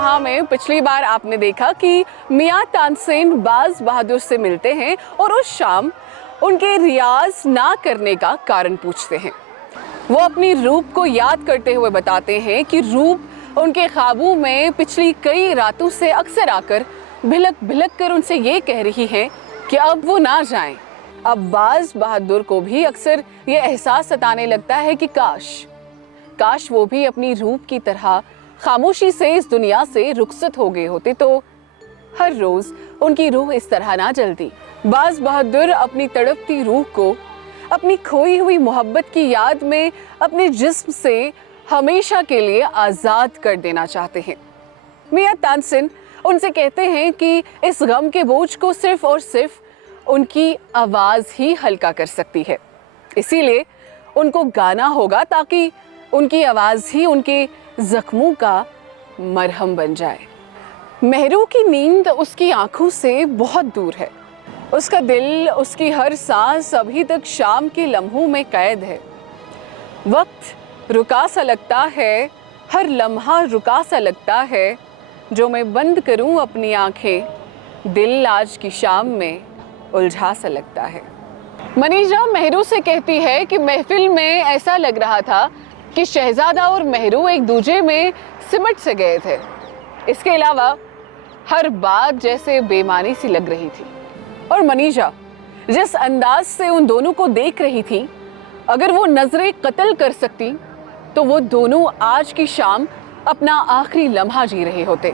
नूरजहां में पिछली बार आपने देखा कि मियां तानसेन बाज बहादुर से मिलते हैं और उस शाम उनके रियाज ना करने का कारण पूछते हैं। वो अपनी रूप को याद करते हुए बताते हैं कि रूप उनके ख्वाबों में पिछली कई रातों से अक्सर आकर भिलक भिलक कर उनसे ये कह रही है कि अब वो ना जाएं। अब बाज बहादुर को भी अक्सर ये एहसास सताने लगता है कि काश वो भी अपनी रूप की तरह खामोशी से इस दुनिया से रुखसत हो गए होते तो हर रोज उनकी रूह इस तरह ना जलती। बाज बहादुर अपनी तड़पती रूह को अपनी खोई हुई मोहब्बत की याद में अपने जिस्म से हमेशा के लिए आज़ाद कर देना चाहते हैं। मियां तानसेन उनसे कहते हैं कि इस गम के बोझ को सिर्फ और सिर्फ उनकी आवाज़ ही हल्का कर सकती है, इसीलिए उनको गाना होगा ताकि उनकी आवाज़ ही उनके जख्मों का मरहम बन जाए। मेहरू की नींद उसकी आंखों से बहुत दूर है। उसका दिल, उसकी हर सांस अभी तक शाम के लम्हों में कैद है। वक्त रुका सा लगता है, हर लम्हा रुका सा लगता है। जो मैं बंद करूं अपनी आंखें, दिल आज की शाम में उलझा सा लगता है। मनीषा मेहरू से कहती है कि महफिल में ऐसा लग रहा था कि शहजादा और मेहरू एक दूजे में सिमट से गए थे। इसके अलावा हर बात जैसे बेमानी सी लग रही थी। और मनीषा जिस अंदाज से उन दोनों को देख रही थी, अगर वो नजरें कत्ल कर सकती तो वो दोनों आज की शाम अपना आखिरी लम्हा जी रहे होते।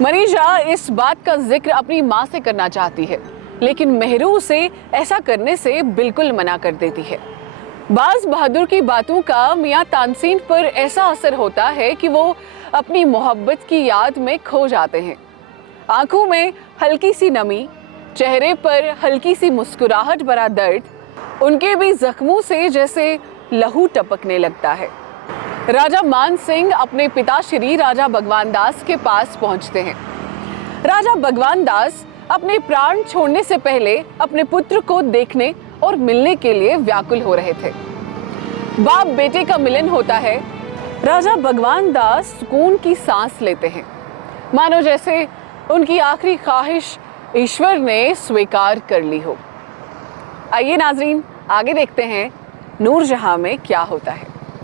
मनीषा इस बात का जिक्र अपनी माँ से करना चाहती है, लेकिन मेहरू उसे ऐसा करने से बिल्कुल मना कर देती है। बाज बहादुर की बातों का मियां तानसेन पर ऐसा असर होता है कि वो अपनी मोहब्बत की याद में खो जाते हैं। आंखों में हल्की सी नमी, चेहरे पर हल्की सी मुस्कुराहट भरा दर्द, उनके भी जख्मों से जैसे लहू टपकने लगता है। राजा मान सिंह अपने पिता श्री राजा भगवान दास के पास पहुंचते हैं। राजा भगवान दास अपने प्राण छोड़ने से पहले अपने पुत्र को देखने और मिलने के लिए व्याकुल हो रहे थे। बाप बेटे का मिलन होता है। राजा भगवान दास सुकून की सांस लेते हैं, मानो जैसे उनकी आखिरी ख्वाहिश ईश्वर ने स्वीकार कर ली हो। आइए नाजरीन, आगे देखते हैं नूरजहां में क्या होता है।